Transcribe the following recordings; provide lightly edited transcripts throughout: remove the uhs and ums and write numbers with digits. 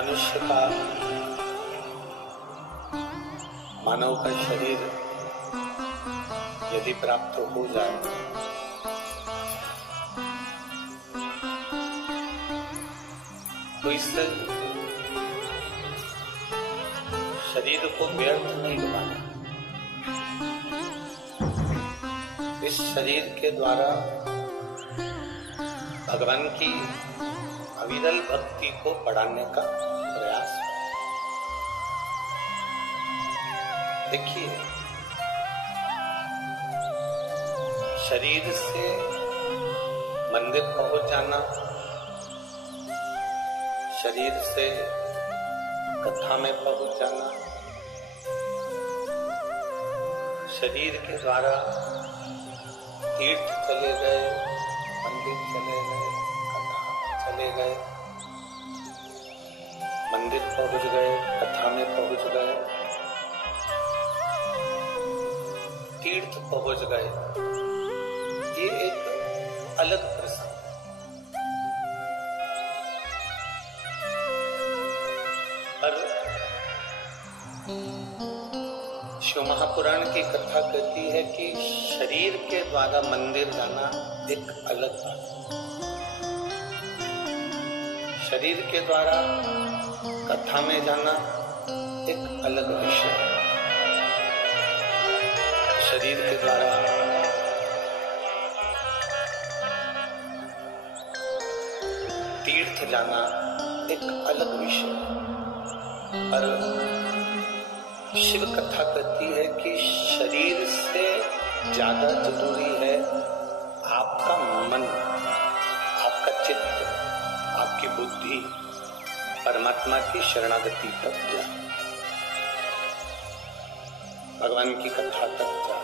मनुष्य का, मानव का शरीर यदि प्राप्त हो जाए तो इस शरीर को व्यर्थ नहीं गवाना। इस शरीर के द्वारा भगवान की अविरल भक्ति को बढ़ाने का प्रयास है। देखिए, शरीर से मंदिर पहुंच जाना, शरीर से कथा में पहुंच जाना, शरीर के द्वारा तीर्थ चले गए, मंदिर चले गए, कथा चले गए, मंदिर पहुंच गए, कथा में पहुंच गए, तीर्थ पहुंच गए, ये एक अलग प्रसंग। पर शिव महापुराण की कथा कहती है कि शरीर के द्वारा मंदिर जाना एक अलग बात, शरीर के द्वारा कथा में जाना एक अलग विषय, शरीर के द्वारा तीर्थ जाना एक अलग विषय। और शिव कथा कहती है कि शरीर से ज्यादा जरूरी है आपका मन, आपका चित्त, आपकी बुद्धि परमात्मा की शरणागति तक जा, भगवान की कथा तक जा,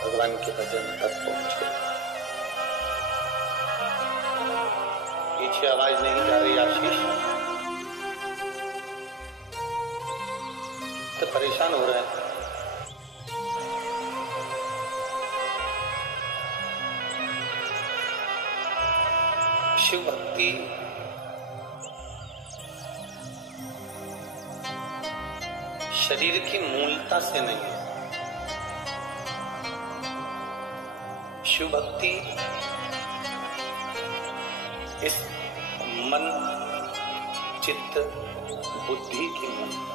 भगवान के भजन तक पहुंचे। पीछे आवाज नहीं जा रही आशीष? तो परेशान हो रहा है। शिव भक्ति शरीर की मूलता से नहीं है। शिव भक्ति इस मन, चित्त, बुद्धि की मूलता।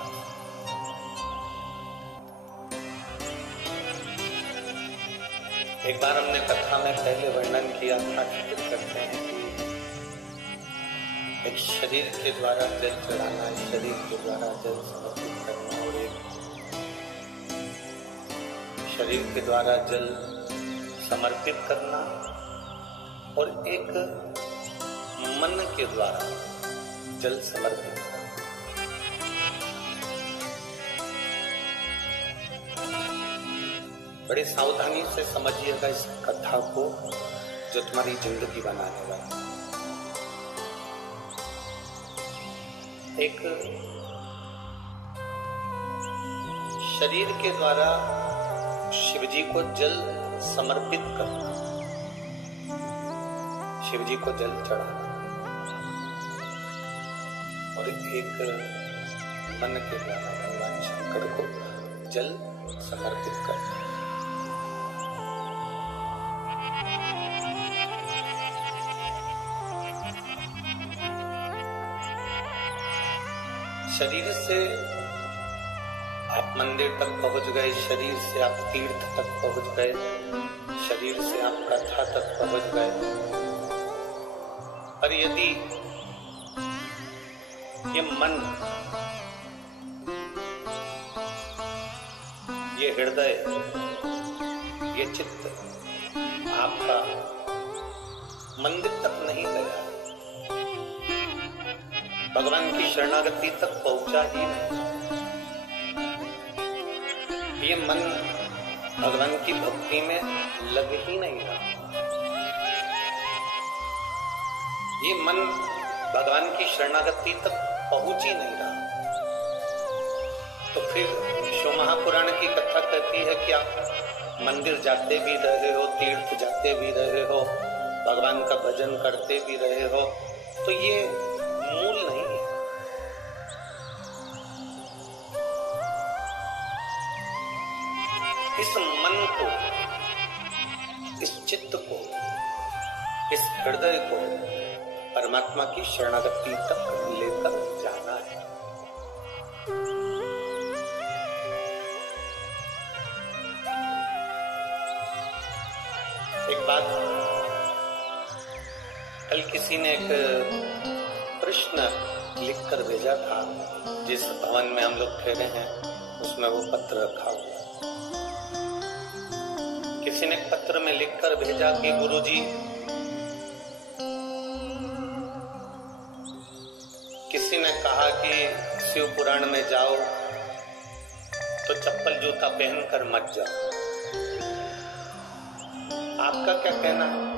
एक बार हमने कथा में पहले वर्णन किया था कि करते हैं कि एक शरीर के द्वारा जल चढ़ाना, एक शरीर के द्वारा जल समर्पित करना, और एक शरीर के द्वारा जल समर्पित करना, और एक मन के द्वारा जल समर्पित करना। बड़ी सावधानी से समझिएगा इस कथा को, जो तुम्हारी जिंदगी बनाने वाली। एक शरीर के द्वारा शिवजी को जल समर्पित करना, शिवजी को जल चढ़ाना, और एक मन के द्वारा भगवान शंकर को जल समर्पित करना। शरीर से आप मंदिर तक पहुंच गए, शरीर से आप तीर्थ तक पहुंच गए, शरीर से आप कथा तक पहुंच गए, पर यदि ये मन, ये हृदय, ये चित्त आपका मंदिर तक नहीं गया, भगवान की शरणागति तक पहुंचा ही नहीं, ये मन भगवान की भक्ति में लग ही नहीं रहा, ये मन भगवान की शरणागति तक पहुंच ही नहीं रहा, तो फिर शिव महापुराण की कथा कहती है कि आप मंदिर जाते भी रहे हो, तीर्थ जाते भी रहे हो, भगवान का भजन करते भी रहे हो, तो ये मूल नहीं है। मन को, इस चित्त को, इस हृदय को परमात्मा की शरणागति तक लेकर जाना है। एक बात, कल किसी ने एक प्रश्न लिखकर भेजा था, जिस भवन में हम लोग ठहरे हैं उसमें वो पत्र रखा हुआ। किसी ने पत्र में लिखकर भेजा कि गुरुजी, किसी ने कहा कि शिव पुराण में जाओ तो चप्पल जूता पहनकर मत जाओ, आपका क्या कहना है?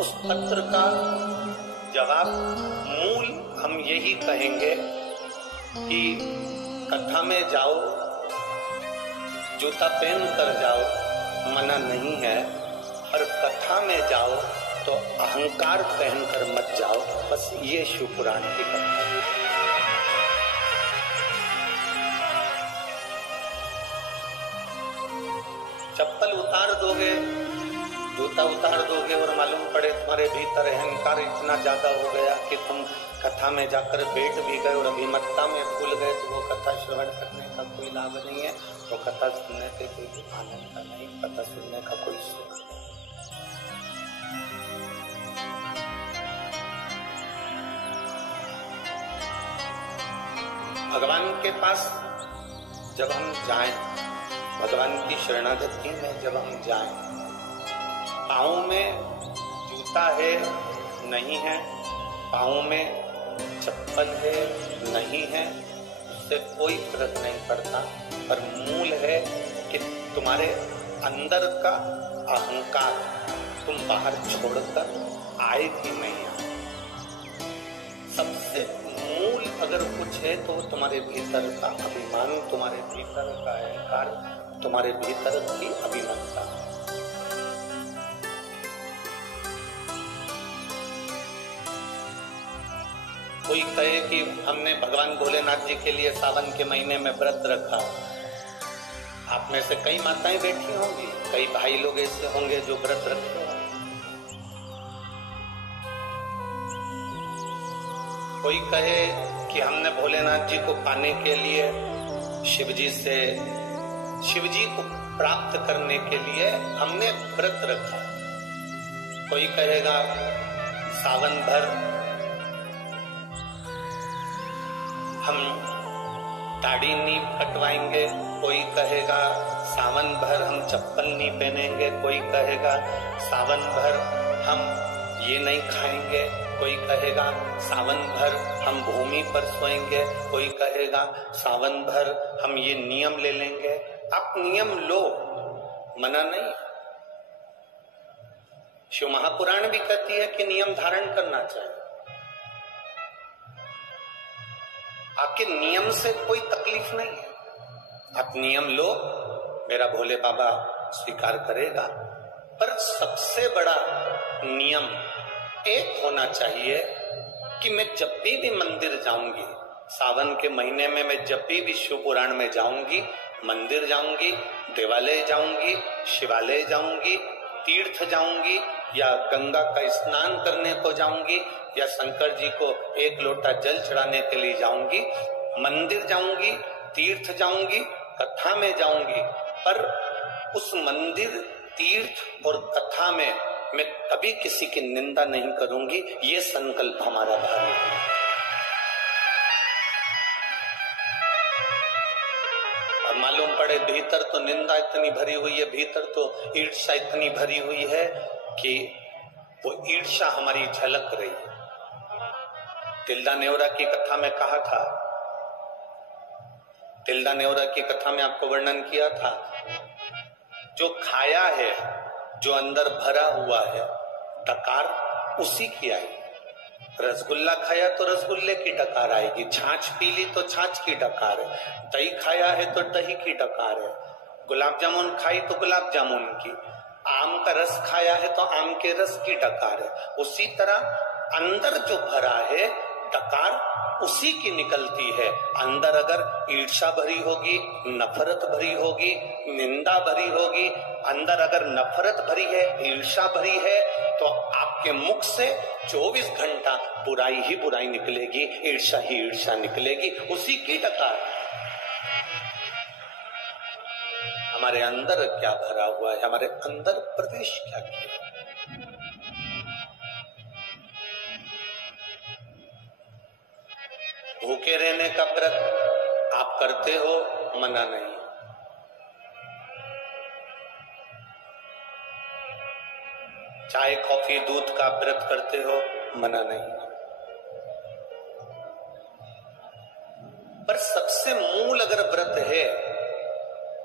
उस पत्र का जवाब मूल हम यही कहेंगे कि कथा में जाओ, जूता पहन कर जाओ, मना नहीं है, पर कथा में जाओ तो अहंकार पहनकर मत जाओ। बस ये शिव पुराण की कथा है। चप्पल उतार दोगे, जूता उतार दोगे और मालूम पड़े तुम्हारे भीतर अहंकार इतना ज्यादा हो गया कि तुम कथा में जाकर बैठ भी गए और अभिमत्ता में भूल गए, तो वो कथा श्रवण करने का कोई लाभ नहीं है, वो कथा सुनने से कोई आनंद नहीं, कथा सुनने का कोई सुख नहीं। भगवान के पास जब हम जाएं, भगवान की शरणागति में जब हम जाएं, पाँव में जूता है नहीं है, पाँव में चप्पल है नहीं है, उससे कोई फर्क नहीं पड़ता, पर मूल है कि तुम्हारे अंदर का अहंकार तुम बाहर छोड़कर आए कि नहीं आए। सबसे मूल अगर कुछ है तो तुम्हारे भीतर का अभिमान, तुम्हारे भीतर का अहंकार, तुम्हारे भीतर की अभिमत्ता। कोई कहे कि हमने भगवान भोलेनाथ जी के लिए सावन के महीने में व्रत रखा, आप में से कई माताएं बैठी होंगी, कई भाई लोग ऐसे होंगे जो व्रत रखते होंगे। कोई कहे कि हमने भोलेनाथ जी को पाने के लिए, शिव जी को प्राप्त करने के लिए हमने व्रत रखा। कोई कहेगा सावन भर हम दाढ़ी नहीं कटवाएंगे, कोई कहेगा सावन भर हम चप्पल नहीं पहनेंगे, कोई कहेगा सावन भर हम ये नहीं खाएंगे, कोई कहेगा सावन भर हम भूमि पर सोएंगे, कोई कहेगा सावन भर हम ये नियम ले लेंगे। आप नियम लो, मना नहीं। शिव महापुराण भी कहती है कि नियम धारण करना चाहिए। आपके नियम से कोई तकलीफ नहीं है, आप नियम लो, मेरा भोले बाबा स्वीकार करेगा। पर सबसे बड़ा नियम एक होना चाहिए कि मैं जब भी मंदिर जाऊंगी, सावन के महीने में मैं जब भी शिव पुराण में जाऊंगी, मंदिर जाऊंगी, देवालय जाऊंगी, शिवालय जाऊंगी, तीर्थ जाऊंगी, या गंगा का स्नान करने को जाऊंगी, या शंकर जी को एक लोटा जल चढ़ाने के लिए जाऊंगी, मंदिर जाऊंगी, तीर्थ जाऊंगी, कथा में जाऊंगी, पर उस मंदिर, तीर्थ और कथा में मैं कभी किसी की निंदा नहीं करूंगी। ये संकल्प हमारा भारी है। अब मालूम पड़े भीतर तो निंदा इतनी भरी हुई है, भीतर तो ईर्ष्या इतनी भरी हुई है कि वो ईर्ष्या हमारी झलक रही है। तिल्दा नेवरा की कथा में कहा था, तिल्दा नेवरा की कथा में आपको वर्णन किया था, जो खाया है, जो अंदर भरा हुआ है डकार, उसी की आएगी। रसगुल्ला खाया तो रसगुल्ले की डकार आएगी, छाछ पी ली तो छाछ की डकार है, दही खाया है तो दही की डकार है, गुलाब जामुन खाई तो गुलाब जामुन की, आम का रस खाया है तो आम के रस की डकार है। उसी तरह अंदर जो भरा है डकार, उसी की निकलती है। अंदर अगर ईर्ष्या भरी होगी, नफरत भरी होगी, निंदा भरी होगी, अंदर अगर नफरत भरी है, ईर्ष्या भरी है, तो आपके मुख से 24 घंटा बुराई ही बुराई निकलेगी, ईर्ष्या ही ईर्ष्या निकलेगी, उसी की डकार। हमारे अंदर क्या भरा हुआ है, हमारे अंदर प्रवेश क्या किया। भूखे रहने का व्रत आप करते हो, मना नहीं। चाय कॉफी दूध का व्रत करते हो, मना नहीं। पर सबसे मूल अगर व्रत है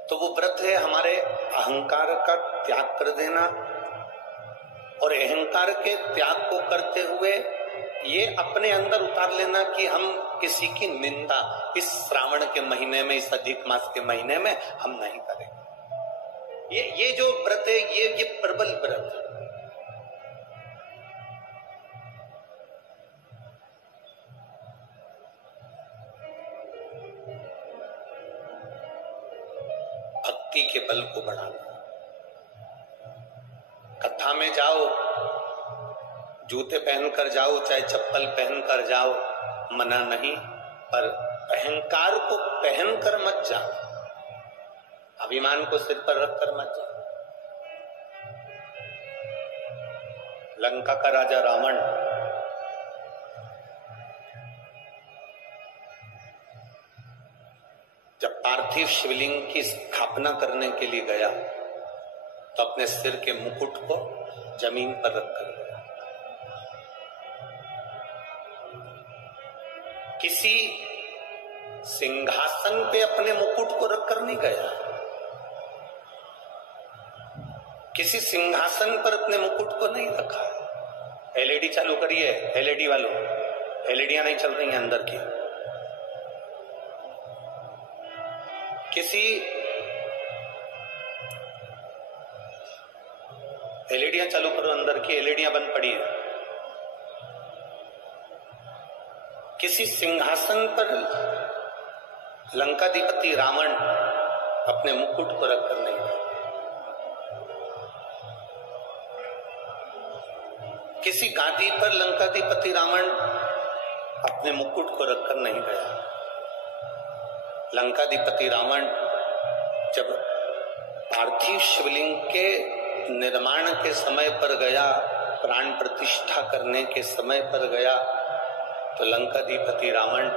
तो वो व्रत है हमारे अहंकार का त्याग कर देना, और अहंकार के त्याग को करते हुए ये अपने अंदर उतार लेना कि हम किसी की निंदा इस श्रावण के महीने में, इस अधिक मास के महीने में हम नहीं करेंगे। ये जो व्रत है ये प्रबल व्रत है। भक्ति के बल को बढ़ाना। कथा में जाओ, जूते पहनकर जाओ, चाहे चप्पल पहनकर जाओ, मना नहीं, पर अहंकार को पहनकर मत जाओ, अभिमान को सिर पर रखकर मत जाओ। लंका का राजा रावण जब पार्थिव शिवलिंग की स्थापना करने के लिए गया तो अपने सिर के मुकुट को जमीन पर रखकर गया। किसी सिंहासन पे अपने मुकुट को रखकर नहीं गया, किसी सिंहासन पर अपने मुकुट को नहीं रखा। एलईडी चालू करिए, एलईडी वालों, एलईडियां नहीं चल रही हैं अंदर की। किसी एलईडियां चालू करो, अंदर की एलईडियां बंद पड़ी है। किसी सिंहासन पर लंकाधिपति रावण अपने मुकुट को रखकर नहीं गया, किसी गादी पर लंकाधिपति रावण अपने मुकुट को रखकर नहीं गया। लंकाधिपति रावण जब पार्थिव शिवलिंग के निर्माण के समय पर गया, प्राण प्रतिष्ठा करने के समय पर गया, तो लंकाधिपति रावण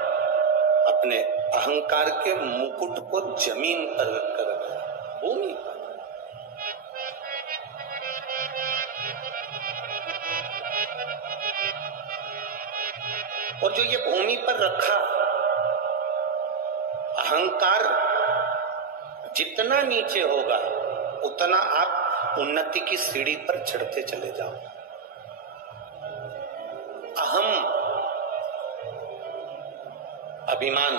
अपने अहंकार के मुकुट को जमीन पर रखकर गया, भूमि पर। और जो ये भूमि पर रखा, अहंकार जितना नीचे होगा उतना आप उन्नति की सीढ़ी पर चढ़ते चले जाओ। अहम, अभिमान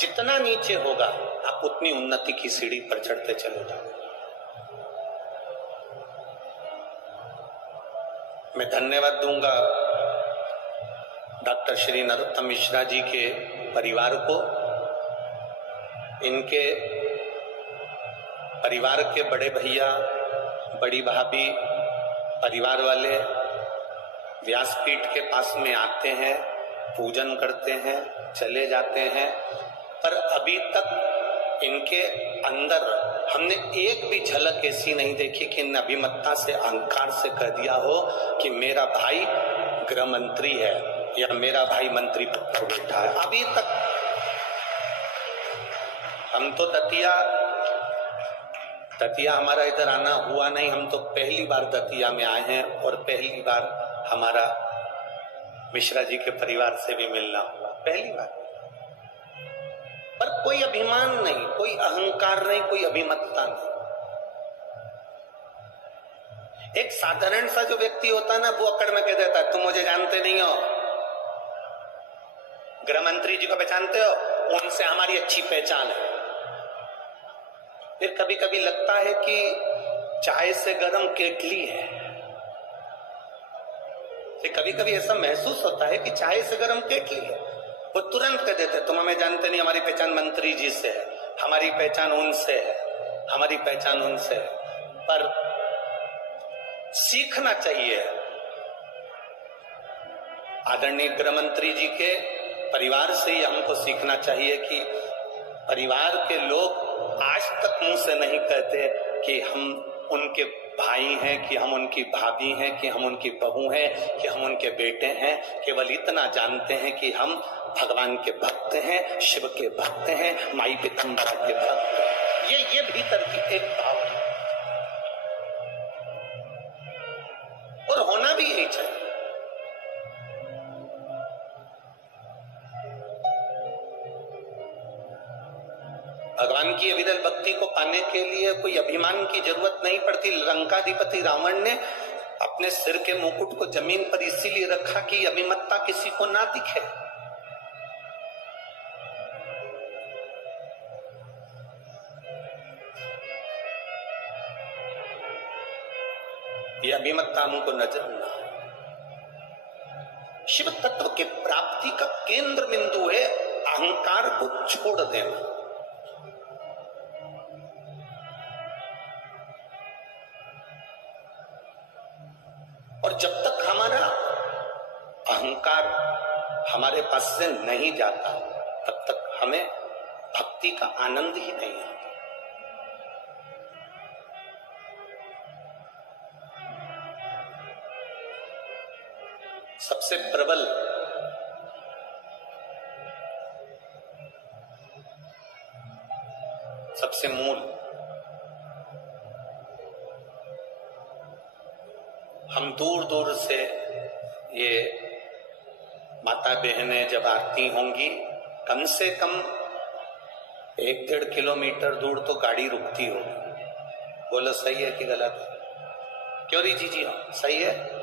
जितना नीचे होगा आप उतनी उन्नति की सीढ़ी पर चढ़ते चले जाओ। मैं धन्यवाद दूंगा डॉक्टर श्री नरोत्तम मिश्रा जी के परिवार को, इनके परिवार के बड़े भैया, बड़ी भाभी, परिवार वाले व्यासपीठ के पास में आते हैं, पूजन करते हैं, चले जाते हैं, पर अभी तक इनके अंदर हमने एक भी झलक ऐसी नहीं देखी कि इन अभिमत्ता से, अहंकार से कह दिया हो कि मेरा भाई गृह मंत्री है या मेरा भाई मंत्री पद पर बैठा है। अभी तक हम तो दतिया हमारा इधर आना हुआ नहीं, हम तो पहली बार दतिया में आए हैं और पहली बार हमारा मिश्रा जी के परिवार से भी मिलना हुआ, पहली बार। पर कोई अभिमान नहीं, कोई अहंकार नहीं, कोई अभिमत्ता नहीं। एक साधारण सा जो व्यक्ति होता है ना, वो अकड़ में कह देता है तुम मुझे जानते नहीं हो, गृह मंत्री जी को पहचानते हो, उनसे हमारी अच्छी पहचान है। फिर कभी कभी लगता है कि चाय से गर्म केतली है, कभी कभी ऐसा महसूस होता है कि चाय से गर्म केटली है, वो तुरंत कह देते तुम हमें जानते नहीं, हमारी पहचान मंत्री जी से है, हमारी पहचान उनसे है, हमारी पहचान उनसे है। पर सीखना चाहिए। आदरणीय गृह मंत्री जी के परिवार से ही हमको सीखना चाहिए कि परिवार के लोग आज तक मुंह से नहीं कहते कि हम उनके भाई हैं, कि हम उनकी भाभी हैं, कि हम उनकी बहू हैं, कि हम उनके बेटे हैं। केवल इतना जानते हैं कि हम भगवान के भक्त हैं, शिव के भक्त हैं, माई पीताम्बरा के भक्त हैं। ये भीतर की एक भाव है और होना भी यही चाहिए। भगवान की अविरल भक्ति को पाने के लिए कोई अभिमान की जरूरत नहीं पड़ती। लंकाधिपति रावण ने अपने सिर के मुकुट को जमीन पर इसीलिए रखा कि अभिमत्ता किसी को ना दिखे। ये अभिमत्ता हमको नजर ना आए। शिव तत्व के प्राप्ति का केंद्र बिंदु है अहंकार को छोड़ देना। और जब तक हमारा अहंकार हमारे पास से नहीं जाता तब तक हमें भक्ति का आनंद ही नहीं आता। सबसे प्रबल सबसे मूल हम दूर दूर से ये माता बहनें जब आती होंगी, कम से कम 1-1.5 किलोमीटर दूर तो गाड़ी रुकती होगी। बोलो सही है कि गलत है? क्यों री जी? हाँ सही है।